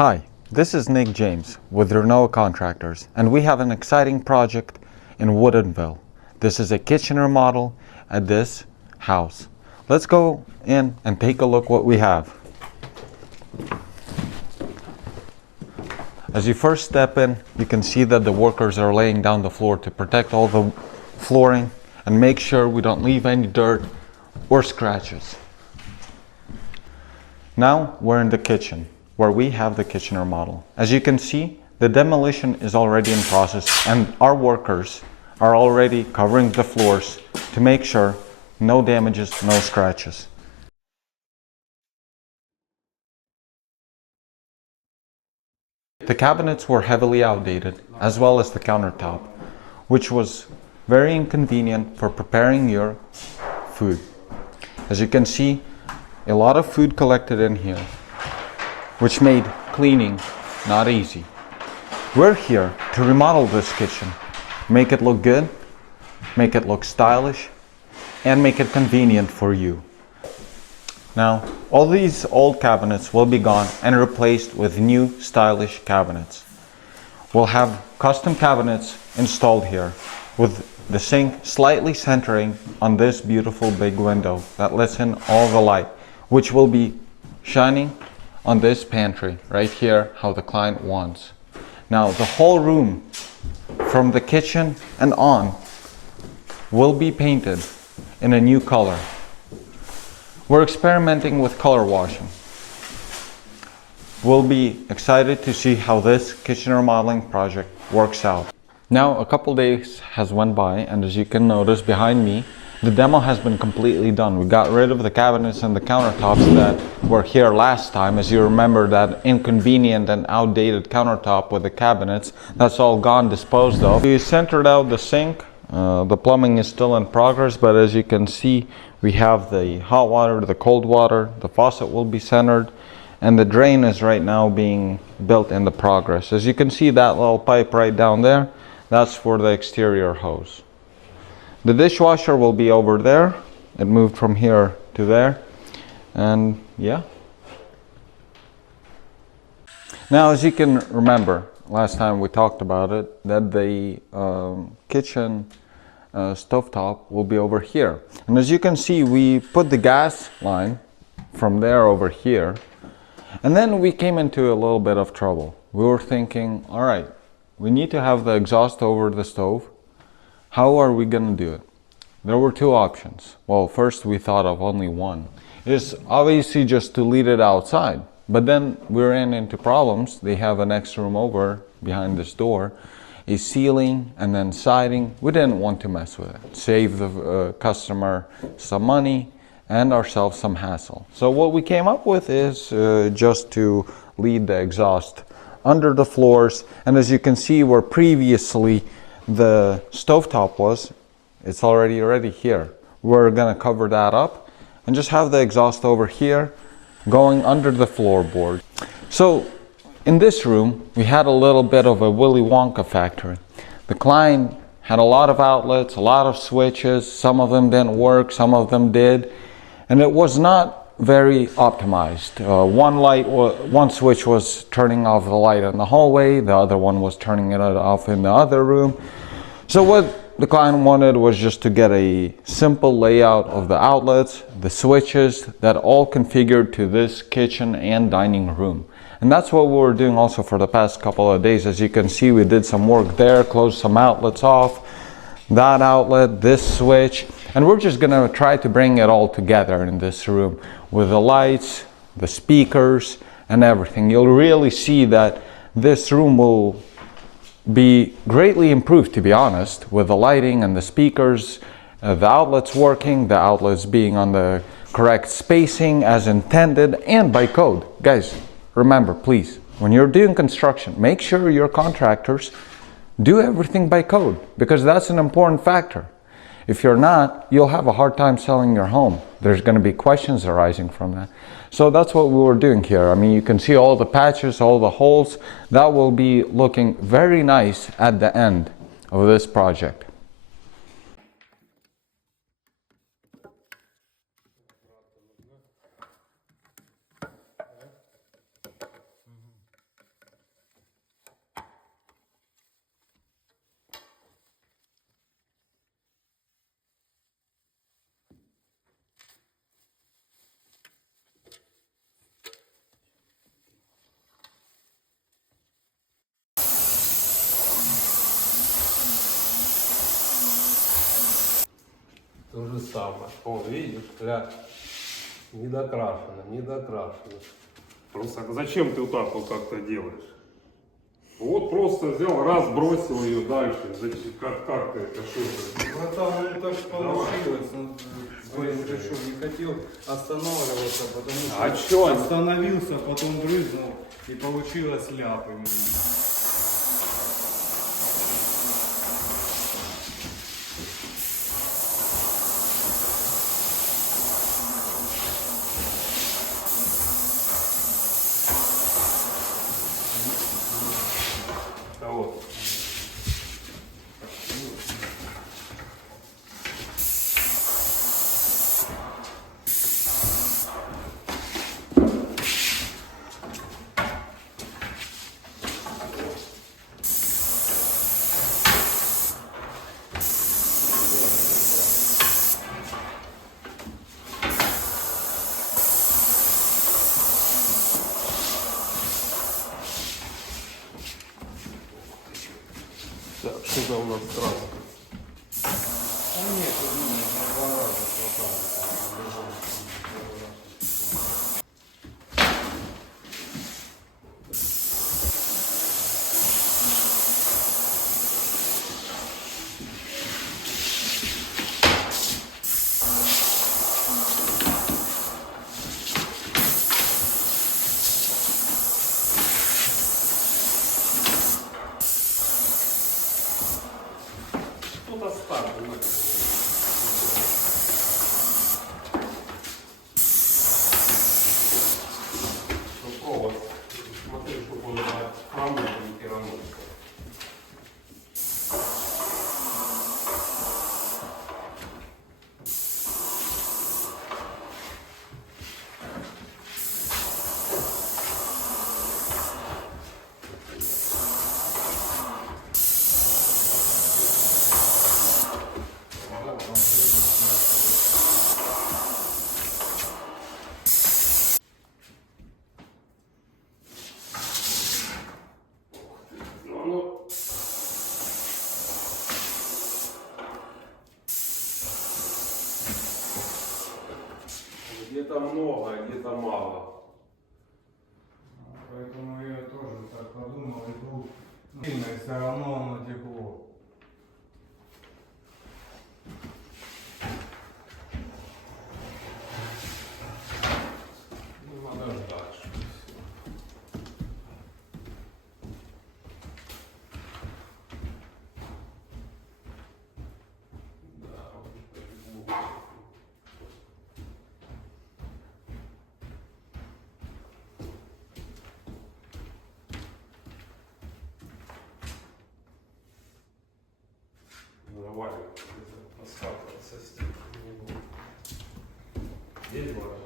Hi, this is Nick James with RENOVA Contractors, and we have an exciting project in Woodinville. This is a kitchen remodel at this house. Let's go in and take a look what we have. As you first step in, you can see that the workers are laying down the floor to protect all the flooring and make sure we don't leave any dirt or scratches. Now we're in the kitchen, where we have the kitchen remodel. As you can see, the demolition is already in process and our workers are already covering the floors to make sure no damages, no scratches. The cabinets were heavily outdated, as well as the countertop, which was very inconvenient for preparing your food. As you can see, a lot of food collected in here, which made cleaning not easy. We're here to remodel this kitchen, make it look good, make it look stylish, and make it convenient for you. Now, all these old cabinets will be gone and replaced with new stylish cabinets. We'll have custom cabinets installed here with the sink slightly centering on this beautiful big window that lets in all the light, which will be shining on this pantry right here, how the client wants. Now the whole room from the kitchen and on will be painted in a new color. We're experimenting with color washing. We'll be excited to see how this kitchen remodeling project works out. Now a couple days has went by, and as you can notice behind me, the demo has been completely done. We got rid of the cabinets and the countertops that were here last time. As you remember, that inconvenient and outdated countertop with the cabinets, that's all gone, disposed of. We centered out the sink. The plumbing is still in progress, but as you can see, we have the hot water, the cold water, the faucet will be centered, and the drain is right now being built in the progress. As you can see, that little pipe right down there, that's for the exterior hose. The dishwasher will be over there. It moved from here to there, and yeah. Now, as you can remember, last time we talked about it, that the kitchen stovetop will be over here. And as you can see, we put the gas line from there over here, and then we came into a little bit of trouble. We were thinking, all right, we need to have the exhaust over the stove. How are we going to do it? There were two options. Well, first we thought of only one. It's obviously just to leave it outside. But then we ran into problems. They have a next room over behind this door, a ceiling and then siding. We didn't want to mess with it. Save the customer some money and ourselves some hassle. So what we came up with is just to lead the exhaust under the floors. And as you can see, where previously the stovetop was, it's already here. We're gonna cover that up and just have the exhaust over here going under the floorboard. So in this room, we had a little bit of a Willy Wonka factory. The client had a lot of outlets, a lot of switches. Some of them didn't work, some of them did. And it was not very optimized. One switch was turning off the light in the hallway, the other one was turning it off in the other room. So what the client wanted was just to get a simple layout of the outlets, the switches, that all configured to this kitchen and dining room. And that's what we were doing also for the past couple of days. As you can see, we did some work there, closed some outlets off, that outlet, this switch, and we're just gonna try to bring it all together in this room with the lights, the speakers, and everything. You'll really see that this room will be greatly improved, to be honest, with the lighting and the speakers, the outlets working, the outlets being on the correct spacing as intended and by code. Guys, remember, please, when you're doing construction, make sure your contractors do everything by code, because that's an important factor. If you're not, you'll have a hard time selling your home. There's going to be questions arising from that. So that's what we were doing here. I mean, you can see all the patches, all the holes. That will be looking very nice at the end of this project. то же самое. О, видишь, не докрашено, не докрашено. Просто зачем ты вот так вот как-то делаешь? Вот просто взял, раз, бросил ее дальше. Зачем, как ты это, что это? Ну там так получилось. Блин, ты что, не хотел останавливаться, потому что остановился, потом брызнул и получилось ляп именно. Вот. Так, что там у нас краска? А нет, тут на 2 раза хватало. Тут оставим. Провод. Смотри, чтобы он хромал, не керанулся. Где-то много, где-то мало. Поэтому я тоже так подумал и был. Все равно оно текло. Ну, надо ждать. Давай, раскатываться стенку не буду. Здесь можно.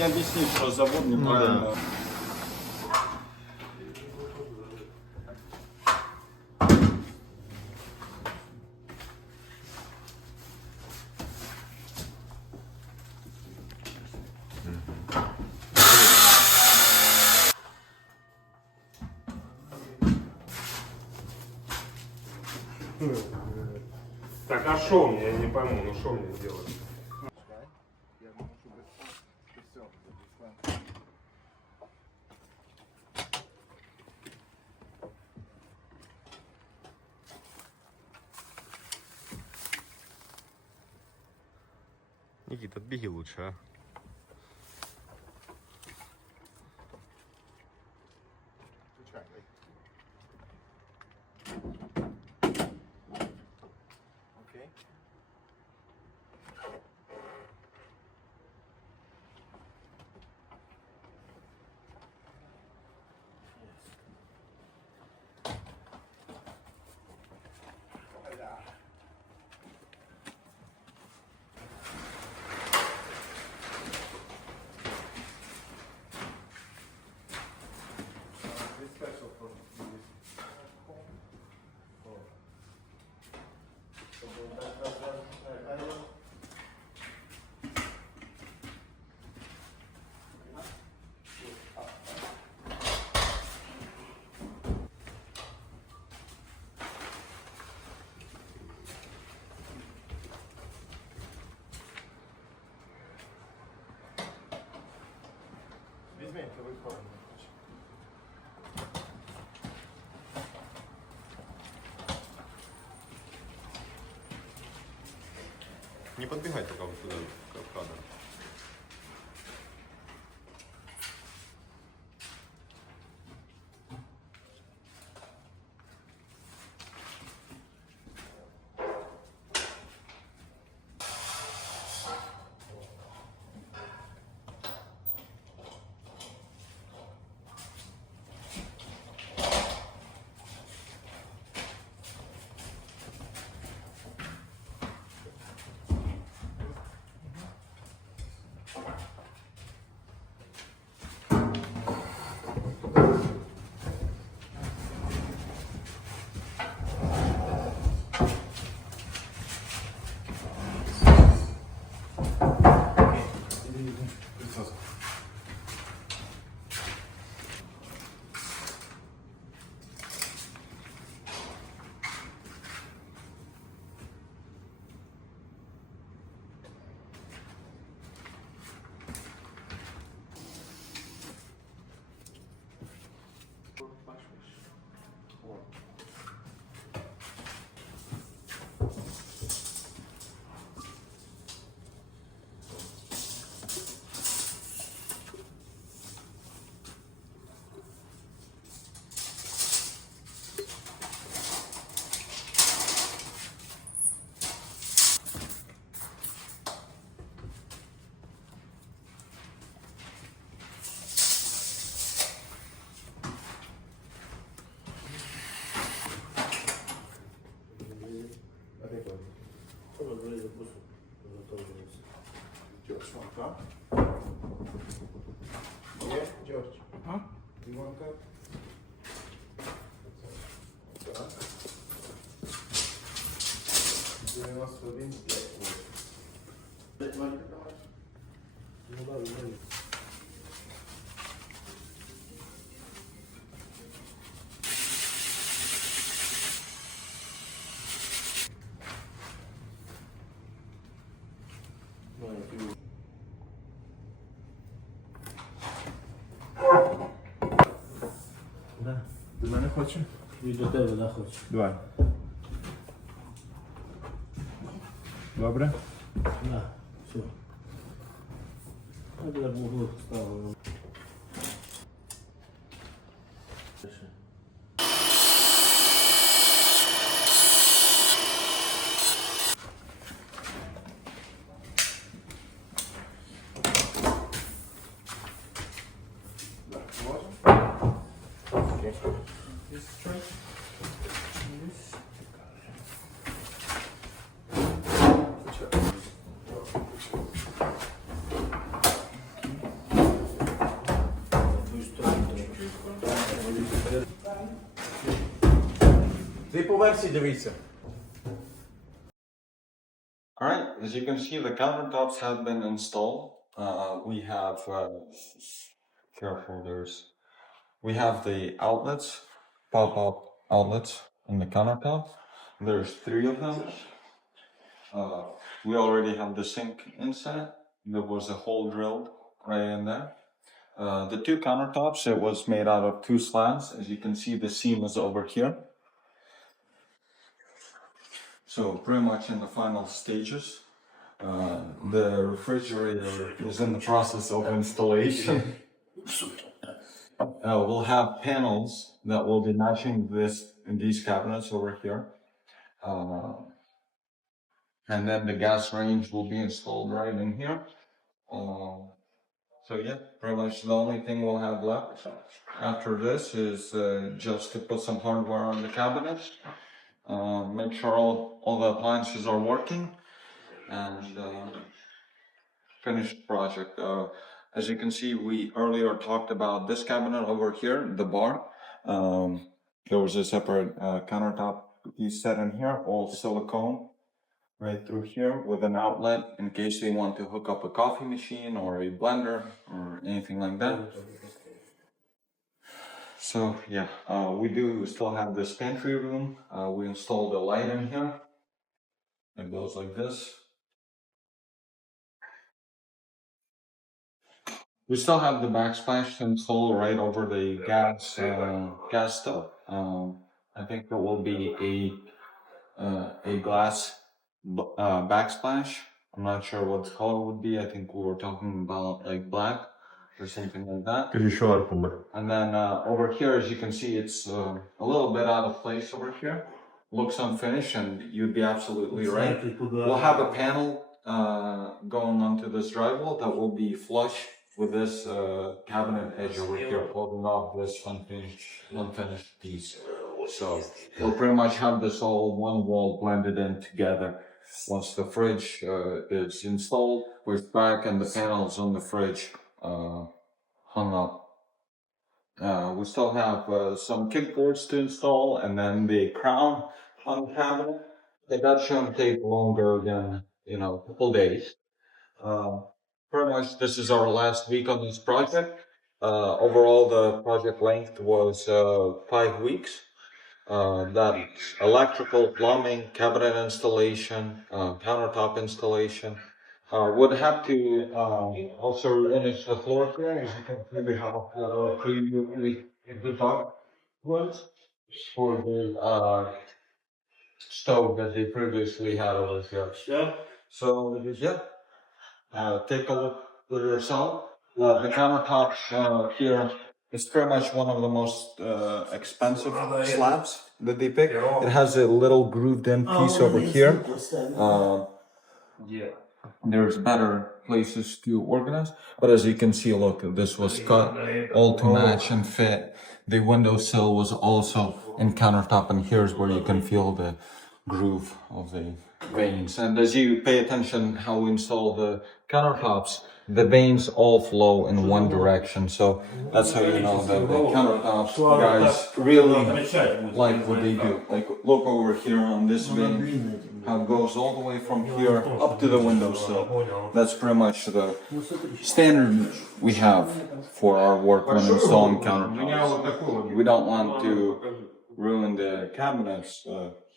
не объяснишь, что завод неправильно. Так, а что мне? Я не пойму, ну что мне делать? Никита, отбеги лучше, а? Не подбегай только вот туда, в кадр. Да. До мене хочеш? И до тебе, да, хочешь? Давай. Добре? Да, все. Я в углу ставлю. поверсі дивіться. Alright, as you can see, the countertops have been installed. We have, careful, we have the outlets, pop-up outlets on the countertop. There's 3 of them. We already have the sink inside. There was a hole drilled right in there. The 2 countertops, it was made out of 2 slabs. As you can see, the seam is over here. So pretty much in the final stages. The refrigerator is in the process of installation. We'll have panels that will be matching these cabinets over here. And then the gas range will be installed right in here. So yeah, pretty much the only thing we'll have left after this is just to put some hardware on the cabinets. Make sure all the appliances are working, and finish the project. As you can see, we earlier talked about this cabinet over here, the bar. There was a separate countertop piece set in here, all silicone, right through here with an outlet in case they want to hook up a coffee machine or a blender or anything like that. So yeah, we do still have this pantry room. We installed a light in here. It goes like this. We still have the backsplash to install right over the gas stove. I think there will be a glass backsplash. I'm not sure what the color would be. I think we were talking about like black or something like that. And then over here, as you can see, it's a little bit out of place over here. Looks unfinished, and you'd be absolutely right. We'll have a panel going onto this drywall that will be flush with this cabinet edge over here, holding off this unfinished piece. So we'll pretty much have this all one wall blended in together. Once the fridge is installed, pushed back, and the panels on the fridge hung up. We still have some kickboards to install, and then the crown on the cabinet. That shouldn't take longer than, a couple days. Pretty much this is our last week on this project. Overall, the project length was 5 weeks. That's electrical, plumbing, cabinet installation, countertop installation. Would have to also finish the floor here. As you can see, we have a preview the top ones for the stove that they previously had over here. Yeah. So yeah, take a look for yourself. The countertops here is pretty much one of the most expensive slabs that they pick. It has a little grooved in piece over here. There's better places to organize, but as you can see, look, this was cut all to match and fit. The windowsill was also in countertop, and here's where you can feel the groove of the veins. And as you pay attention how we install the countertops, the veins all flow in one direction. So that's how you know that the countertops guys really like what they do. Like, look over here on this vein, how it goes all the way from here up to the windowsill. That's pretty much the standard we have for our work when installing countertops. We don't want to ruin the cabinets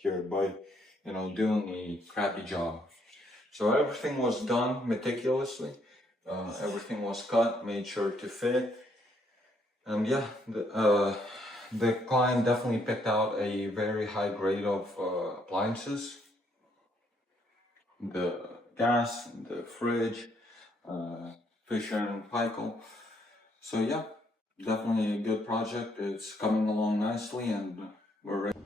here by, doing a crappy job. So everything was done meticulously. Everything was cut, made sure to fit. And yeah, the client definitely picked out a very high grade of appliances. The gas, the fridge, Fisher and Paykel. So yeah, definitely a good project. It's coming along nicely, and we're ready.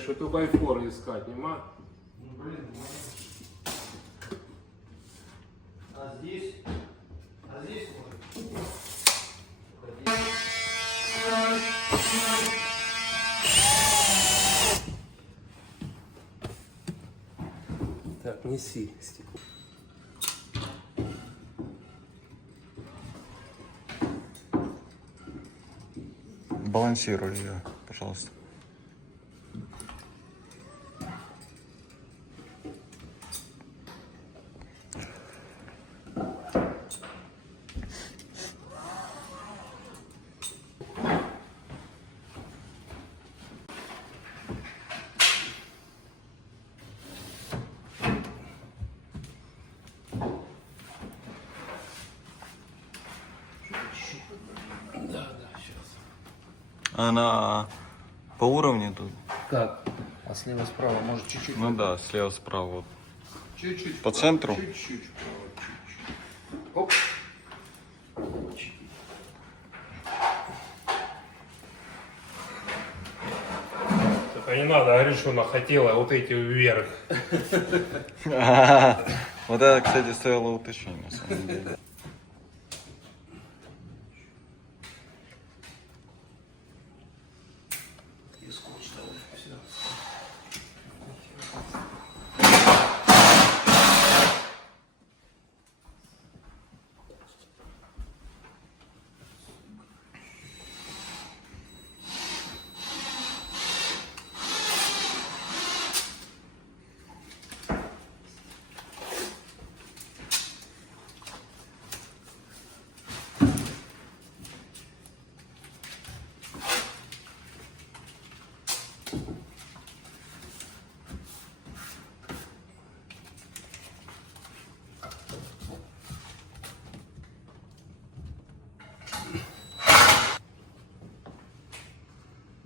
что только iPhone искать, нема? Ну, блин, а здесь? А здесь можно? Так, неси стекло. Балансируй ее, пожалуйста. Она по уровню тут? Как? А слева справа, может чуть-чуть? Ну да, слева справа. Вот. Чуть-чуть. По центру? Чуть-чуть. Чуть-чуть. Оп. Это не надо говорить, что она хотела вот эти вверх. Вот это, кстати, стоило уточнения, на самом деле. И скотч давай. Все.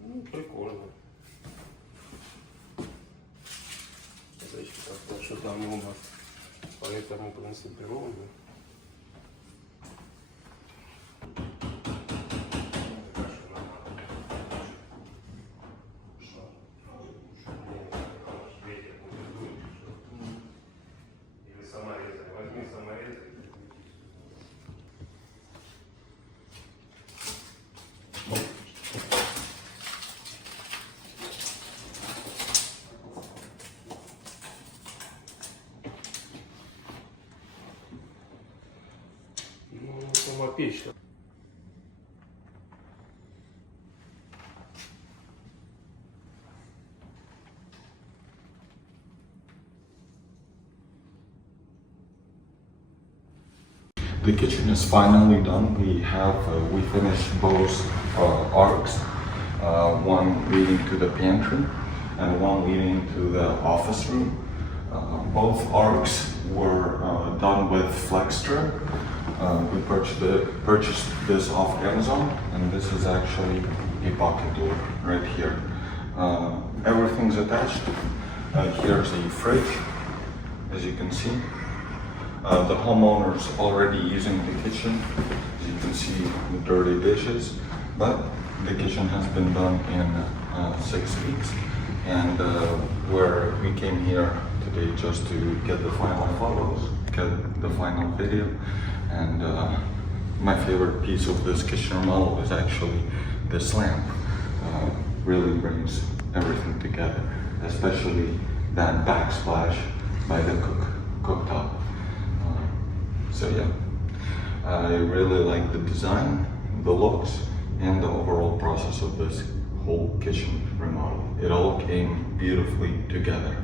Ну, прикольно. Значит, как-то что там у нас по этому принципе ровно. Или саморезы. Возьми саморезы. Ну, сама печь. The kitchen is finally done. We finished both arcs, one leading to the pantry and one leading to the office room. Both arcs were done with Flextra. We purchased this off Amazon, and this is actually a pocket door right here. Everything's attached. Here's a fridge, as you can see. The homeowner's already using the kitchen. As you can see, the dirty dishes, but the kitchen has been done in 6 weeks, and we came here today just to get the final photos, get the final video, and my favorite piece of this kitchen remodel is actually this lamp. Really brings everything together, especially that backsplash by the cooktop. So yeah, I really like the design, the looks, and the overall process of this whole kitchen remodel. It all came beautifully together.